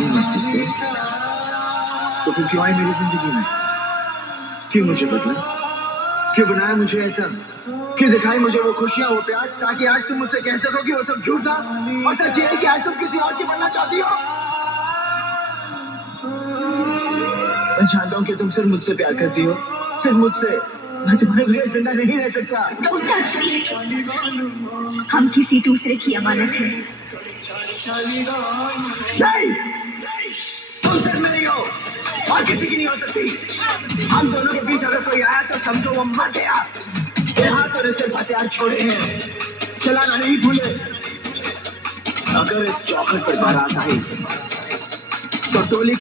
अपनी मर्जी से, तो फिर क्यों आई मेरी जिंदगी में? क्यों मुझे बदला? क्यों बनाया मुझे ऐसा? क्यों दिखाई मुझे वो खुशियां, वो प्यार, ताकि आज तुम मुझसे कह सको कि वो सब झूठ था और सच ये है कि आज तुम किसी और की बनना चाहती हो? मैं जानता हूँ कि तुम सिर्फ मुझसे प्यार करती हो, सिर्फ मुझसे। मैं तुम्हारे बगैर जिंदा नहीं रह सकता। हम किसी दूसरे की अमानत है। नहीं, तुम सिर्फ मेरी हो और किसी की नहीं हो सकती। हम दोनों के बीच अगर कोई आया तो समझो वो मर गया। ये हाथ और सिर्फ हथियार छोड़े हैं, चलाना नहीं भूले। अगर इस चौखट पर बारात आई तो टोली